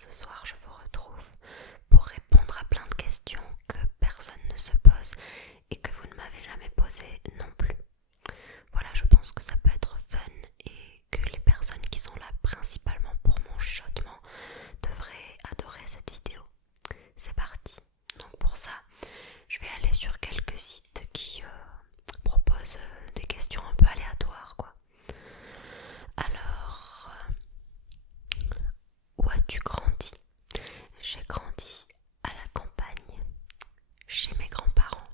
Ce soir, je vous retrouve pour répondre à plein de questions que personne ne se pose et que vous ne m'avez jamais posées non plus. Voilà, je pense que ça peut être fun et que les personnes qui sont là principalement pour mon chuchotement devraient adorer cette vidéo. C'est parti. Donc pour ça, je vais aller sur quelques sites qui proposent des questions un peu aléatoires, quoi. Alors, où as-tu grandi? J'ai grandi à la campagne, chez mes grands-parents,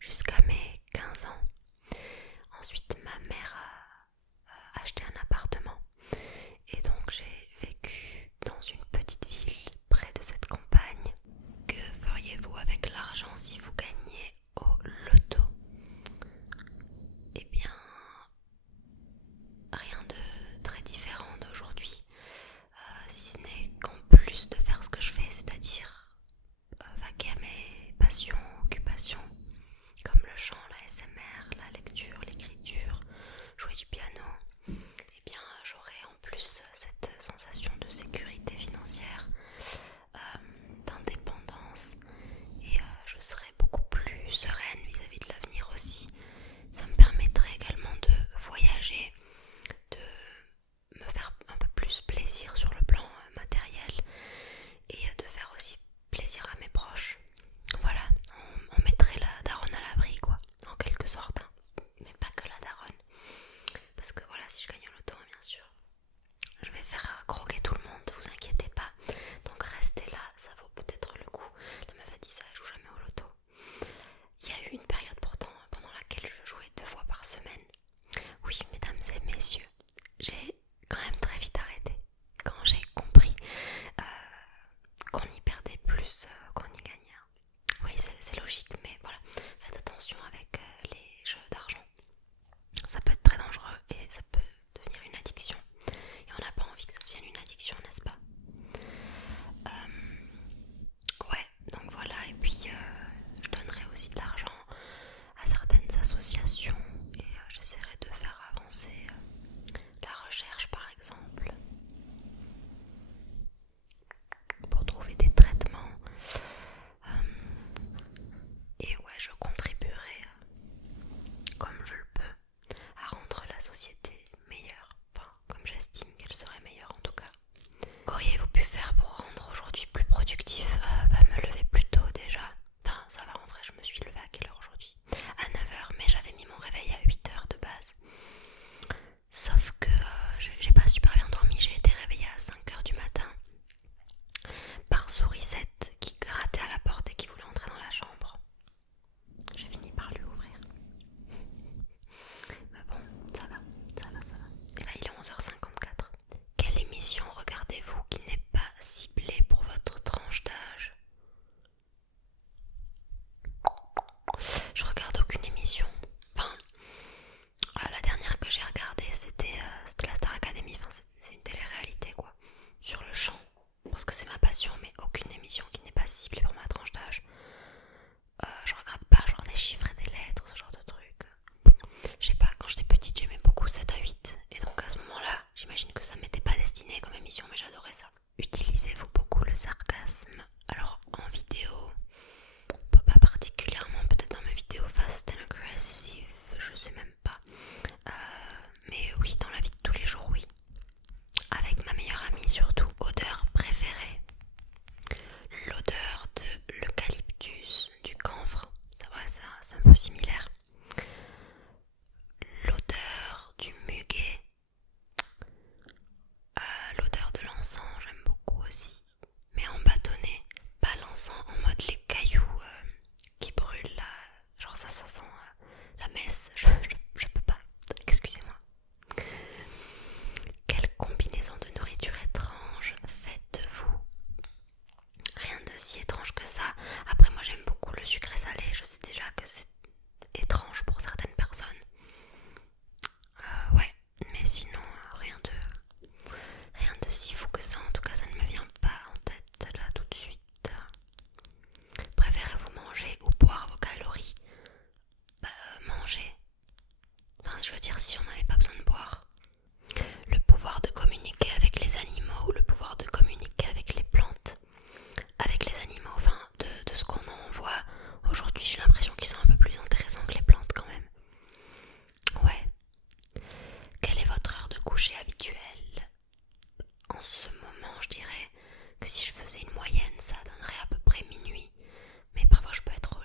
jusqu'à mes 15 ans. Ensuite, ma mère a acheté un appartement et donc j'ai vécu dans une petite ville près de cette campagne. Que feriez-vous avec l'argent si vous gagniez au loto? Eh bien, rien de très différent d'aujourd'hui, si ce n'est qu'en plus de faire ce que je fais, c'est-à-dire vaquer à mes passions, occupations, comme le chant, la SMR, la lecture, l'écriture, jouer du piano, eh bien j'aurai en plus cette sensation de sécurité financière, d'indépendance, et je serai beaucoup plus sereine vis-à-vis de l'avenir aussi. Ça me permettrait également de voyager, de me faire un peu plus plaisir sur le plan matériel et de faire aussi plaisir à mes proches. Voilà, on mettrait la daronne à l'abri, quoi, en quelque sorte, hein. Mais pas que la daronne, parce que voilà, si je gagne au loto, bien sûr, je vais faire croquer tout le monde, vous inquiétez pas. Donc restez là, ça vaut peut-être le coup. La meuf a dit ça, elle joue jamais au loto. Il y a eu une période pourtant pendant laquelle je jouais 2 fois par semaine. Oui, mesdames et messieurs, j'ai quand même très vite arrêté quand j'ai compris qu'on y perdait plus qu'on y gagnait. Oui, c'est logique, mais voilà, faites attention avec les jeux d'argent. Ça peut être très dangereux et ça peut devenir une addiction. Et on n'a pas envie que ça devienne une addiction, n'est-ce pas? Ouais, donc voilà, et puis je donnerai aussi de l'argent à certaines associations et j'essaierai de faire avancer la recherche, par exemple, pour trouver des traitements. Et ouais, je contribuerai comme je le peux à rendre la société meilleure, enfin comme j'estime qu'elle serait meilleure en tout cas. Qu'auriez-vous pu faire pour rendre aujourd'hui plus productif? Me lever plus tôt déjà. Enfin, ça va, en vrai, je me suis levée à quelle heure aujourd'hui? À 9h, mais j'avais mis mon réveil à 8h de base. Sauf que j'ai pas super bien dormi, j'ai été réveillée à 5h du matin par Sourisette qui grattait à la porte et qui voulait entrer dans la chambre. J'ai fini par lui ouvrir. Mais bon, ça va. Et là, il est 11h54. Quelle émission regardez-vous qui n'est pas ciblée pour votre tranche d'âge? Je regarde aucune émission. Enfin, la dernière que j'ai regardée, c'était la Star Academy. Enfin, c'est une télé-réalité, quoi. Sur le chant. Parce que c'est ma passion, mais aucune émission qui n'est pas ciblée pour ma tranche d'âge. Je regarde pas genre des chiffres et des lettres, ce genre de trucs. Je sais pas, quand j'étais petite, j'aimais beaucoup 7 à 8. Et donc à ce moment-là, j'imagine que ça m'était pas destiné comme émission, mais j'adorais ça. Utilisez-vous beaucoup le sarcasme? Alors en vidéo, pas particulièrement, peut-être dans mes vidéos fast and aggressive, je sais même pas. Mais oui, dans la vie de tous les jours, oui. Avec ma meilleure amie surtout. Odeur préférée? L'odeur de l'eucalyptus, du camphre, ça va, c'est un peu similaire. L'odeur du muguet, l'odeur de l'encens, j'aime beaucoup aussi. Mais en bâtonnet, pas l'encens en mode les cailloux qui brûlent là, genre ça sent la messe, je peux pas, excusez-moi. Quelle combinaison de nourriture étrange faites-vous? Rien de si étrange que ça. Après moi j'aime beaucoup le sucré salé, je sais déjà que c'est étrange pour certaines personnes. Ouais, mais sinon rien de si fou que ça, en tout cas ça ne me vient pas en tête là tout de suite. Préférez-vous manger ou boire vos calories? Manger. Enfin je veux dire si on n'avait pas besoin de boire. Le pouvoir de communiquer avec les animaux ou le pouvoir de communiquer coucher habituel, en ce moment, je dirais que si je faisais une moyenne, ça donnerait à peu près minuit. Mais parfois, je peux être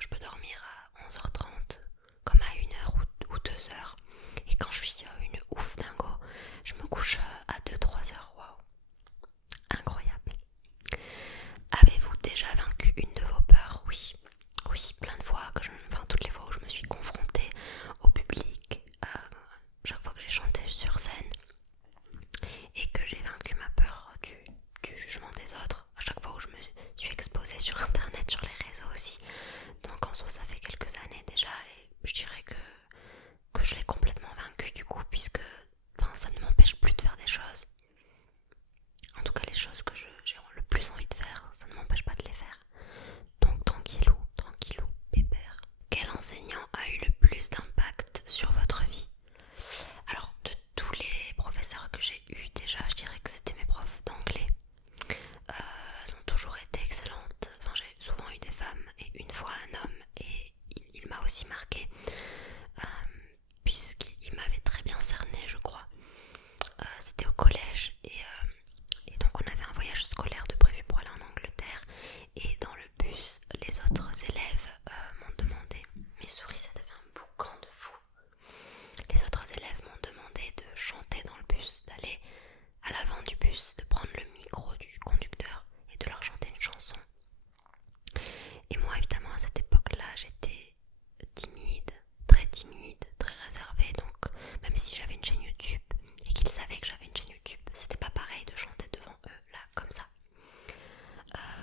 je peux dormir à 11h30, comme à 1h ou 2h. Et quand je suis une ouf dingo, je me couche à 2-3h. Waouh, incroyable. Avez-vous déjà vaincu une de vos peurs? Oui. Oui, plein de fois, toutes les fois où je me suis confrontée au public, chaque fois que j'ai chanté sur scène et que j'ai vaincu ma peur du jugement des autres, à chaque fois où je me suis exposée sur internet, sur les réseaux aussi. Donc en soi ça fait quelques années déjà et je dirais que je l'ai complètement vaincu du coup, puisque ça ne m'empêche plus de faire des choses. En tout cas les choses que j'ai le plus envie de faire, ça ne m'empêche pas de les faire. Donc tranquillou, pépère. Quel enseignant a eu le plus d'impact sur votre vie? Alors de tous les professeurs que j'ai eus, déjà je dirais que c'était mes profs d'anglais. Elles ont toujours été excellentes. J'ai souvent eu des femmes et une fois un homme, et il m'a aussi marqué, puisqu'il m'avait très bien cerné, je crois. C'était au collège et donc on avait un voyage scolaire de prévu pour aller en Angleterre, et dans le bus les autres élèves m'ont demandé, mes souris ça devait un boucan de fou, les autres élèves m'ont demandé de chanter dans le bus, d'aller à l'avant du bus, de prendre le micro du conducteur et de leur chanter une chanson. Et moi évidemment à cette époque-là j'étais timide, très réservée, donc même si j'avais une chaîne YouTube et qu'ils savaient que j'avais une chaîne YouTube, c'était pas pareil de chanter devant eux là comme ça.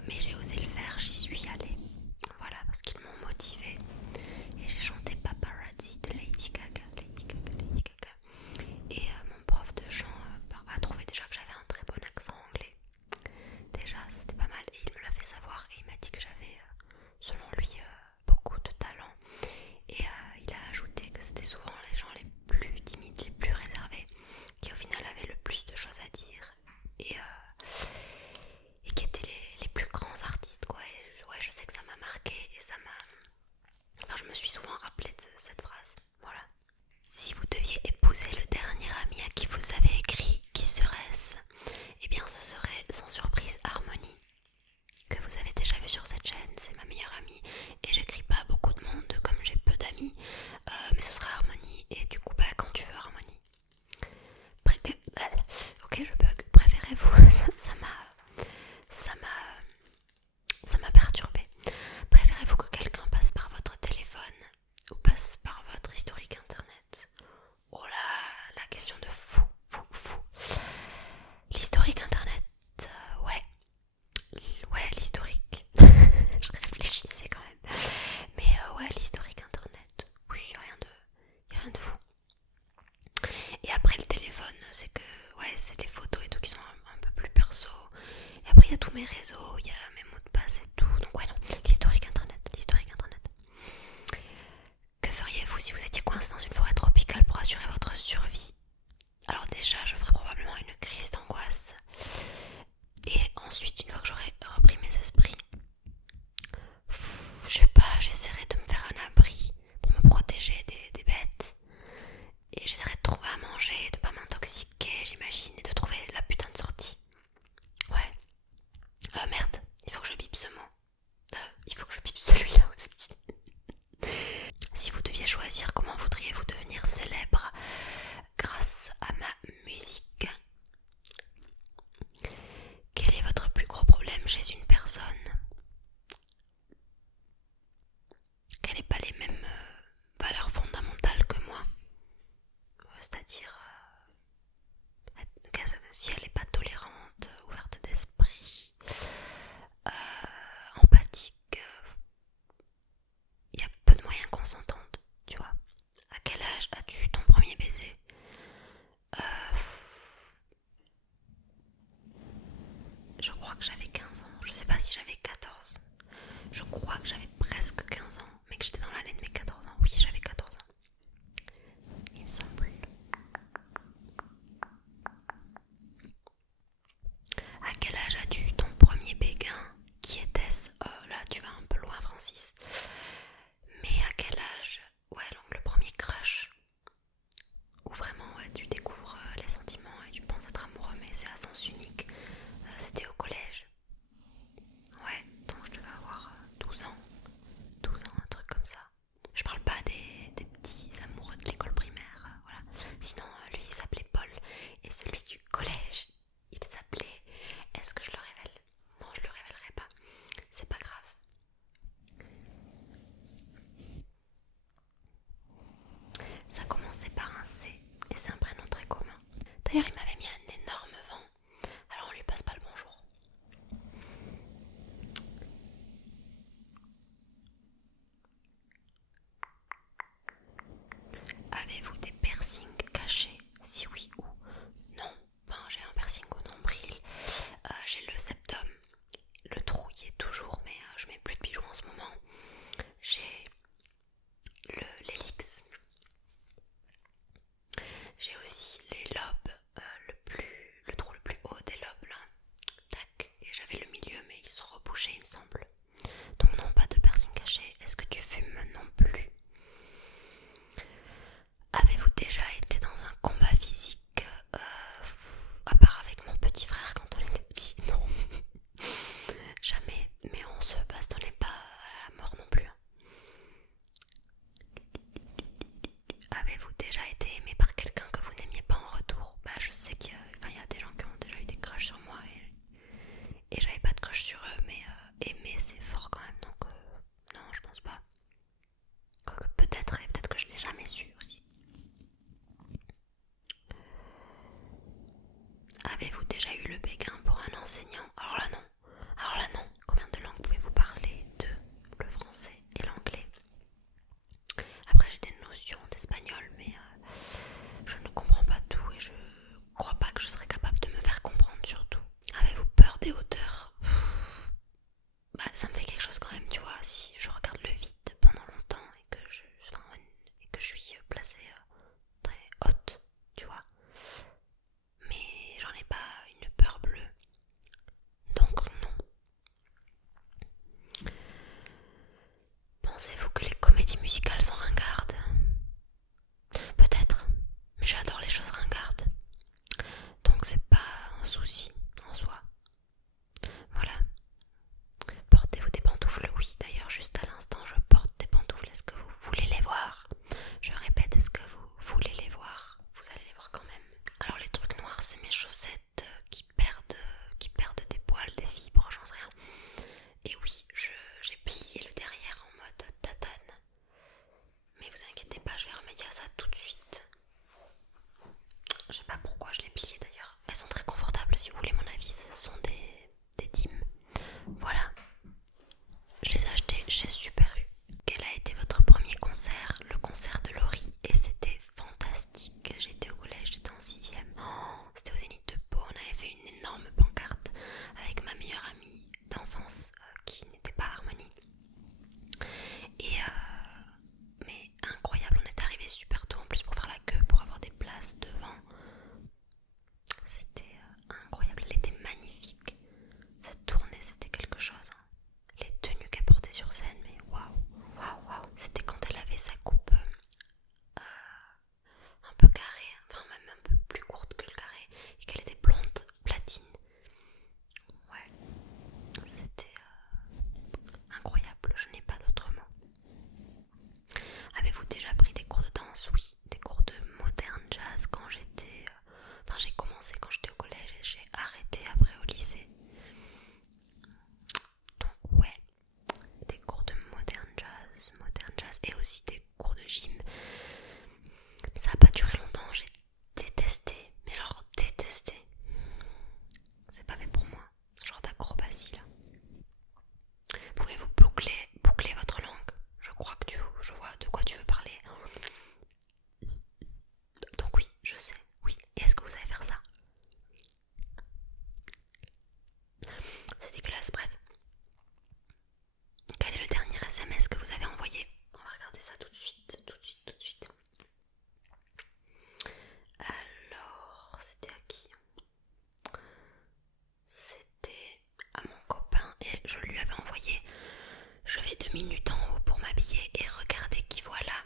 Mais j'ai osé le faire, j'y suis allée, voilà, parce qu'ils m'ont motivée et j'ai chanté Paparazzi de Lady Gaga. Et mon prof de chant a trouvé déjà que j'avais un très bon accent anglais. Déjà ça c'était pas mal, et il me l'a fait savoir et il m'a dit que j'avais selon lui beaucoup de talent. Et il a ajouté que c'était souvent les gens les plus timides, les plus réservés, qui au final avaient le plus de choses à dire et qui étaient les plus grands artistes quoi. Et ouais, je sais que ça m'a marqué et ça m'a... je me suis souvent rappelé de cette phrase, voilà. Si vous deviez épouser le dernier ami à qui vous avez écrit, qui serait-ce? Eh bien ce serait sans surprise Harmonie, que vous avez déjà vu sur cette chaîne. C'est ma meilleure amie et j'écris pas à beaucoup de monde comme j'ai peu d'amis, mais ce sera Harmonie. Et du coup quand tu veux Harmonie, ok je bug, préférez-vous ça m'a perturbée. Préférez-vous que quelqu'un passe par votre téléphone ou passe par votre historique internet? Oh là, la question de fou. L'historique internet, ouais, l'historique. Je réfléchissais quand même. Mais ouais, l'historique internet, oui, y a rien de fou. Et après le téléphone, c'est que, ouais, c'est les photos et tout qui sont un peu plus perso. Et après il y a tous mes réseaux, il y a mes mots de passe et tout. Donc ouais, non, l'historique internet. Que feriez-vous si vous étiez coincé dans une forêt tropicale pour assurer votre survie? Alors déjà, je ferais probablement une crise d'angoisse. Et ensuite, une fois que j'aurai repris mes esprits, je sais pas, j'essaierai de me faire un abri pour me protéger des bêtes. Et j'essaierai de trouver à manger, de pas m'intoxiquer, j'imagine, et de trouver la putain de sortie. Ouais. Merde, il faut que je bip ce mot. Il faut que je bip celui-là aussi. Si vous deviez choisir, comment voudriez-vous devenir célèbre grâce à ma musique? Quel est votre plus gros problème chez une personne? Qu'elle n'ait pas les mêmes valeurs fondamentales que moi. C'est-à-dire si elle n'est pas tolérante, ouverte d'esprit, empathique, il y a peu de moyens qu'on s'entende, tu vois. À quel âge as-tu eu ton premier baiser? Je crois que j'avais 15 ans, je sais pas si j'avais 14. Je crois que j'avais presque 15 ans, mais que j'étais dans l'année de mes 14 ans. Oui, j'avais 14 ans, il me semble. À quel âge as-tu eu ton premier béguin? Qui était-ce? Là, tu vas un peu loin, Francis. Mais à quel âge? Ouais, donc le premier crush. Où vraiment, ouais, tu découvres J'ai aussi les lobes, le trou le plus haut des lobes là. Tac. Et j'avais le milieu, mais ils sont rebouchés, il me semble. Donc non, pas de piercing caché. Est-ce que tu fumes? Non plus. Avez-vous déjà été dans un combat physique à part avec mon petit frère quand on était petit? Non. Jamais. Mais on se bastonnait pas à la mort non plus. Avez-vous déjà été aimé par quelqu'un que vous n'aimiez pas en retour? Bah je sais qu'il y a des gens qui ont déjà eu des crushs sur moi et j'avais pas de crush sur eux, mais aimer c'est fort quand même, donc non je pense pas. Quoique peut-être, et peut-être que je l'ai jamais su aussi. Avez-vous déjà eu le béguin pour un enseignant? Alors là non. Alors là non. Combien de langues pouvez-vous parler? Deux. Le français et l'anglais. Après j'ai des notions d'espagnol, mais je ne comprends pas tout et je crois pas que je serais capable de me faire comprendre surtout. Avez-vous peur des hauteurs? Bah ça me fait quelque chose quand même, tu vois, si je regarde le vide pendant longtemps et que je suis placée très haute, tu vois. Mais j'en ai pas une peur bleue. Donc non. Pensez-vous que les comédies musicales sont ringardes? Peut-être, mais j'adore les choses ringardes. Donc c'est pas un souci en soi. Voilà. Portez-vous des pantoufles? Oui, d'ailleurs juste à l'instant je porte des pantoufles. Est-ce que vous voulez les voir? Je répète, est-ce que vous voulez les voir? Vous allez les voir quand même. Alors les trucs noirs, c'est mes chaussettes qui perdent des poils, des fibres, j'en sais rien. Et oui, j'ai plié le derrière en mode tatane. Mais vous inquiétez pas, je vais remédier à ça tout de suite. Je sais pas pourquoi je les plié d'ailleurs. Elles sont très confortables si vous voulez mon avis, ce sont des dîmes. Voilà, je les ai achetées chez Super U. Quel a été votre premier concert? Le concert de Laurie, et c'était fantastique. J'étais au collège, j'étais en 6ème. C'était au Zénith de Pau, on avait fait une énorme pancarte avec ma meilleure amie d'enfance qui n'était pas Harmonie. Et mais incroyable, on est arrivé super tôt en plus pour faire la queue, pour avoir des places devant. C'était incroyable, elle était magnifique. Cette tournée, c'était quelque chose. Les tenues qu'elle portait sur scène, mais waouh, waouh, waouh. C'était quand elle avait sa coupe un peu carrée, enfin même un peu plus courte que le carré, et qu'elle était blonde, platine. Ouais, c'était incroyable, je n'ai pas d'autres mots. Avez-vous déjà pris des cours de danse? Oui, des cours de modern jazz quand j'étais... Enfin j'ai commencé quand j'étais au collège et j'ai arrêté après au lycée. Donc ouais, des cours de modern jazz et aussi des cours de gym. Mais ça n'a pas duré longtemps, j'ai détesté, mais genre détesté. C'est pas fait pour moi, ce genre d'acrobatie là. Pouvez-vous boucler votre langue? Je crois que je vois de quoi tu veux parler. Donc oui, je sais, oui. Et est-ce que vous savez faire ça? C'est dégueulasse, bref. Quel est le dernier SMS que vous avez envoyé? On va regarder ça tout de suite. Alors, c'était à qui? C'était à mon copain et je lui avais envoyé: je vais 2 minutes en haut pour m'habiller et regardez qui voilà.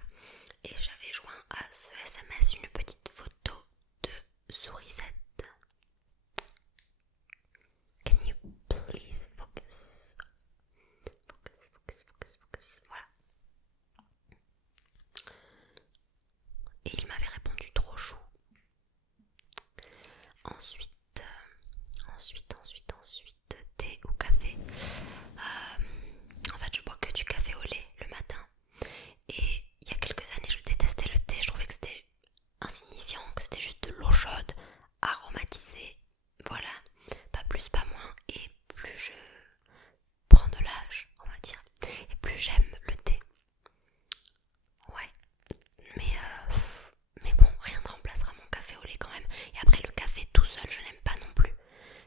Et j'avais joint à ce SMS une petite photo de sourisette. Can you please focus? Focus. Voilà. Et il m'avait répondu trop chou. Ensuite, thé ou café. En fait, je bois que du café au lait le matin. Et il y a quelques années, je détestais le thé. Je trouvais que c'était insignifiant, que c'était juste de l'eau chaude, aromatisée. Voilà, pas plus, pas moins. Et plus je prends de l'âge, on va dire, et plus j'aime le thé. Ouais, mais bon, rien ne remplacera mon café au lait quand même. Et après, le café tout seul, je n'aime pas non plus.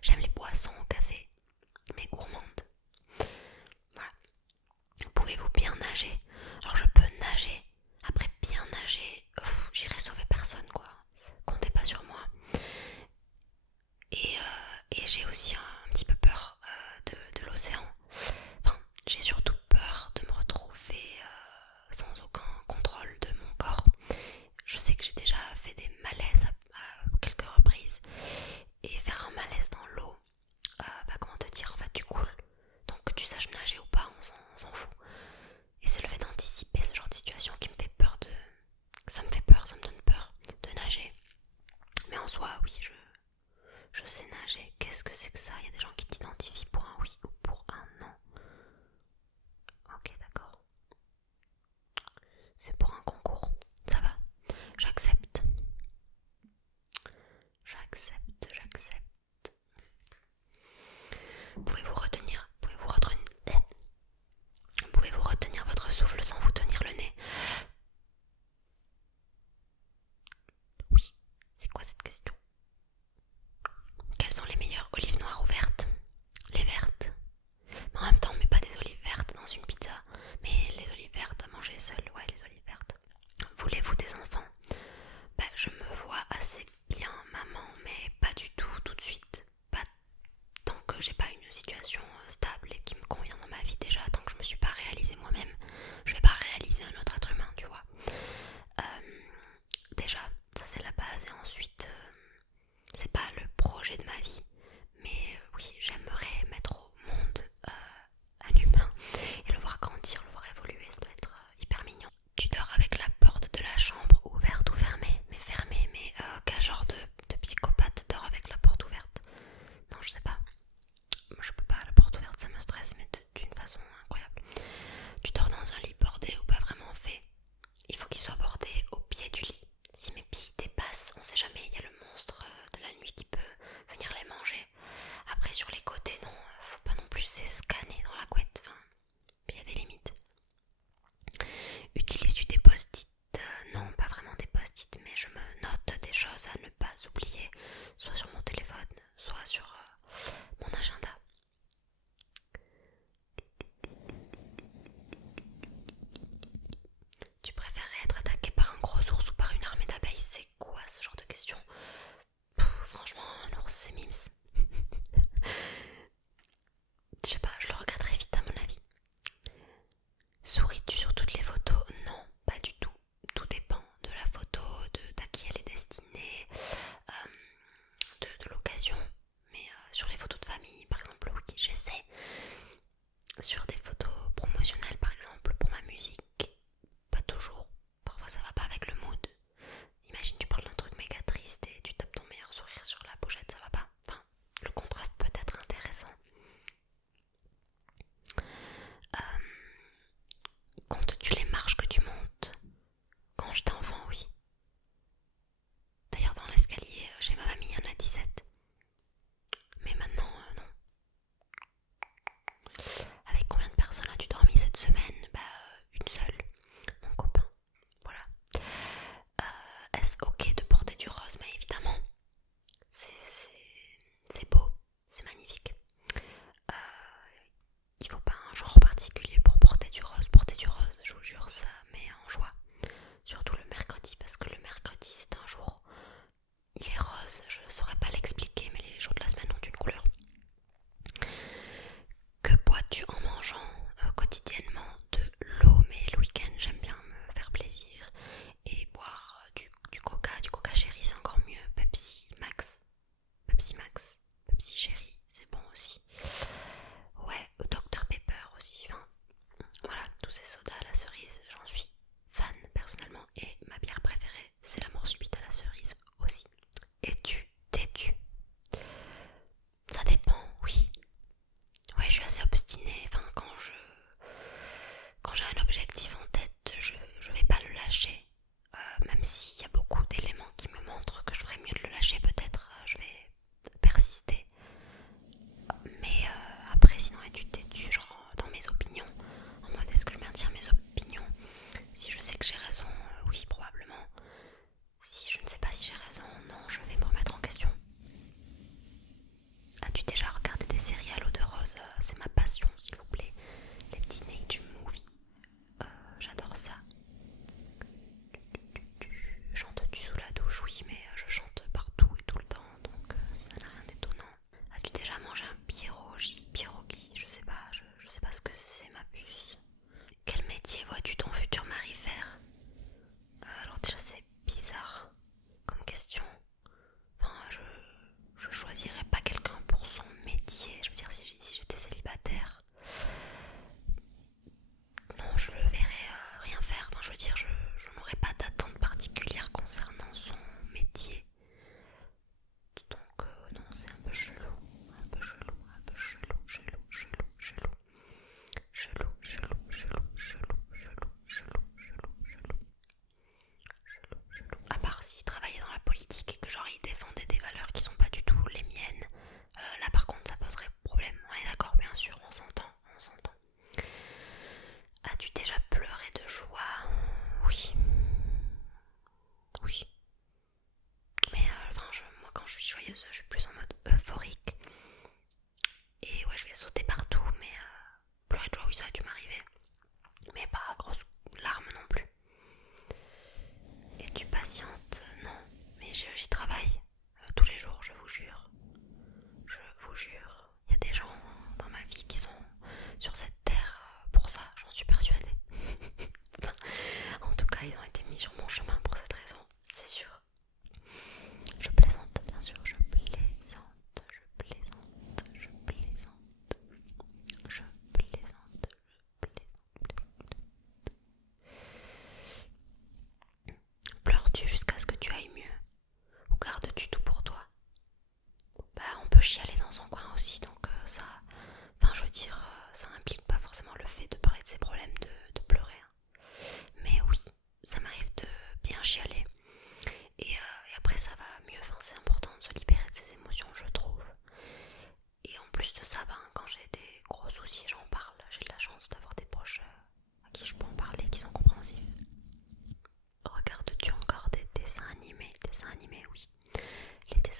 J'aime les boissons au café, mais gourmandes. Voilà. Pouvez-vous bien nager? Alors je peux nager. Après bien nager, j'irai sauver personne quoi. j'ai surtout peur de me retrouver sans aucun contrôle de mon corps. Je sais que j'ai déjà fait des malaises à quelques reprises. Et faire un malaise dans l'eau, comment te dire, en fait tu coules. Donc que tu saches nager ou pas, on s'en fout. Et c'est le fait d'anticiper ce genre de situation qui me fait peur de... Ça me fait peur, ça me donne peur de nager. Mais en soi, oui, je sais nager. Qu'est-ce que c'est que ça? Il y a des gens qui t'identifient pour un oui ou pour un non. Ok, d'accord. C'est pour un concours. Ça va. J'accepte. J'accepte. Pouvez-vous retenir votre souffle sans vous tenir le nez? Oui. C'est quoi cette question? Quelles sont les meilleures olives noires ou vertes? Les vertes. Mais en même temps, on met pas des olives vertes dans une pizza. Mais les olives vertes à manger seules, ouais, les olives vertes. Voulez-vous des enfants? Je me vois assez bien maman, mais pas du tout de suite. Pas tant que j'ai pas une situation stable et qui me convient dans ma vie déjà, tant que je me suis pas réalisée moi-même, je vais pas réaliser un autre être humain, tu vois. Déjà, ça c'est la base, et ensuite, c'est pas le projet de ma vie, mais oui, j'aimerais mettre au monde un humain et le voir grandir, le voir évoluer, ça doit être hyper mignon. Tu dors avec la porte de la chambre ouverte ou fermée? Mais fermée, mais quel genre de psychopathe dort avec la porte ouverte? Non, je sais pas. Moi je peux pas, la porte ouverte ça me stresse, mais d'une façon incroyable. Tu dors dans un lit bordé ou pas vraiment fait? Il faut qu'il soit bordé au pied du lit. Si mes pieds dépassent, on sait jamais, il y a le monstre de la nuit qui peut venir les manger. Après sur les côtés, non, faut pas non plus s'escaner dans la couette, enfin, il y a des limites. Utilises-tu des post-it? Non, pas vraiment des post-it, mais je me note des choses à ne pas oublier, soit sur mon téléphone, soit sur mon agenda. Tu préférerais être attaqué par un gros ours ou par une armée d'abeilles? C'est quoi ce genre de question? Franchement, un ours c'est mimes. Je sais pas, je le regretterais vite à mon avis. Souris-tu sur toutes les photos? Non, pas du tout. Tout dépend de la photo, à qui elle est destinée, de l'occasion. Mais sur les photos de famille, par exemple, oui, j'essaie. Sur des photos promotionnelles, par exemple, pour ma musique, pas toujours. Parfois ça va pas avec le mood. Imagine tu parles d'un truc méga triste et tu tapes ton meilleur sourire sur la pochette, ça va pas. Enfin,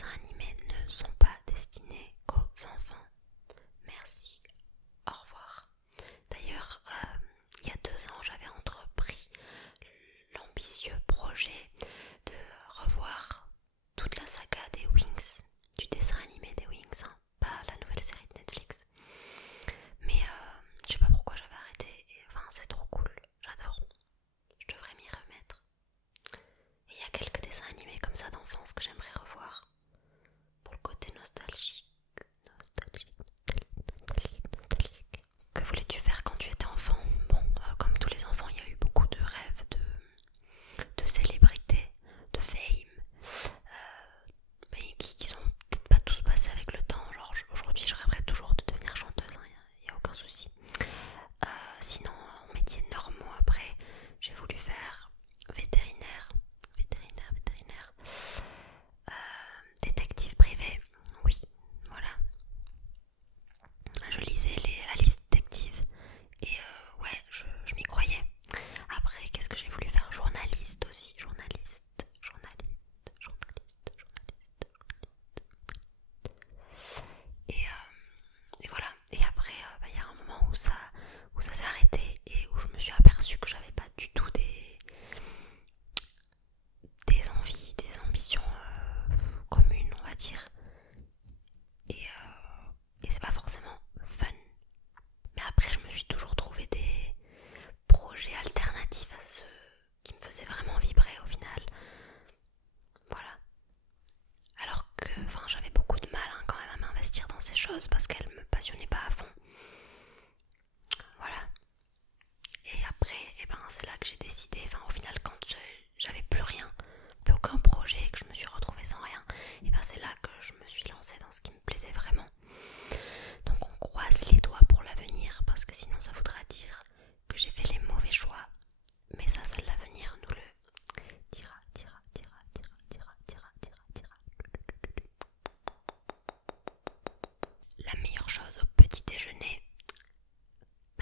dessins animés ne sont pas destinés qu'aux enfants. Merci, au revoir. D'ailleurs, il y a 2 ans, j'avais entrepris l'ambitieux projet de revoir toute la saga des Wings, du dessin animé des Wings, hein, pas la nouvelle série de Netflix. Mais je sais pas pourquoi j'avais arrêté, et, enfin c'est trop cool, j'adore, je devrais m'y remettre. Et il y a quelques dessins animés comme ça d'enfance que j'aimerais revoir, pour le côté nostalgique. Que voulais-tu faire quand tu étais enfant? Bon, comme tous les enfants, il y a eu beaucoup de rêves de célébrité, de fame, mais qui sont peut-être pas tous passés avec le temps. Genre aujourd'hui je rêverais toujours de devenir chanteuse, hein, y a aucun souci. Sinon en métiers normaux après, j'ai voulu faire vétérinaire, détective privé, oui, voilà. Je lisais les Alice Détective et ouais, je m'y croyais. Après, qu'est-ce que j'ai voulu faire? Journaliste aussi, journaliste. Et voilà. Et après, y a un moment où ça s'est arrêté et où je me suis aperçue que j'avais pas du tout des envies, des ambitions communes, on va dire. Et c'est pas forcément fun. Mais après, je me suis toujours trouvé des projets alternatifs à ceux qui me faisaient vraiment vibrer au final. Voilà. Alors que j'avais beaucoup de mal quand même à m'investir dans ces choses parce qu'elles me passionnaient pas à fond. Voilà. Et après, c'est là que j'ai décidé, au final quand j'avais plus rien, plus aucun projet et que je me suis retrouvée sans rien, c'est là que je me suis lancée dans ce qui me plaisait vraiment. Donc on croise les doigts pour l'avenir parce que sinon ça voudra dire que j'ai fait les mauvais choix. Mais ça, seul l'avenir nous le dira. La meilleure chose au petit déjeuner,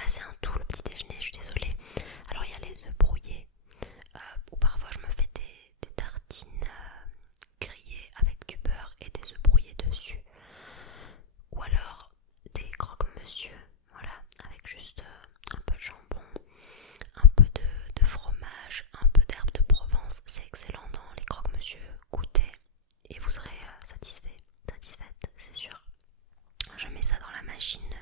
c'est un tout le petit déjeuner, je suis désolée. Alors il y a les œufs brouillés, ou parfois je me fais des tartines grillées avec du beurre et des œufs brouillés dessus. Ou alors des croque-monsieur, voilà, avec juste un peu de jambon, un peu de fromage, un peu d'herbe de Provence. C'est excellent dans les croque-monsieur, goûtez et vous serez satisfaite, c'est sûr. Je mets ça dans la machine,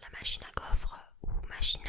la machine à gaufres ou machine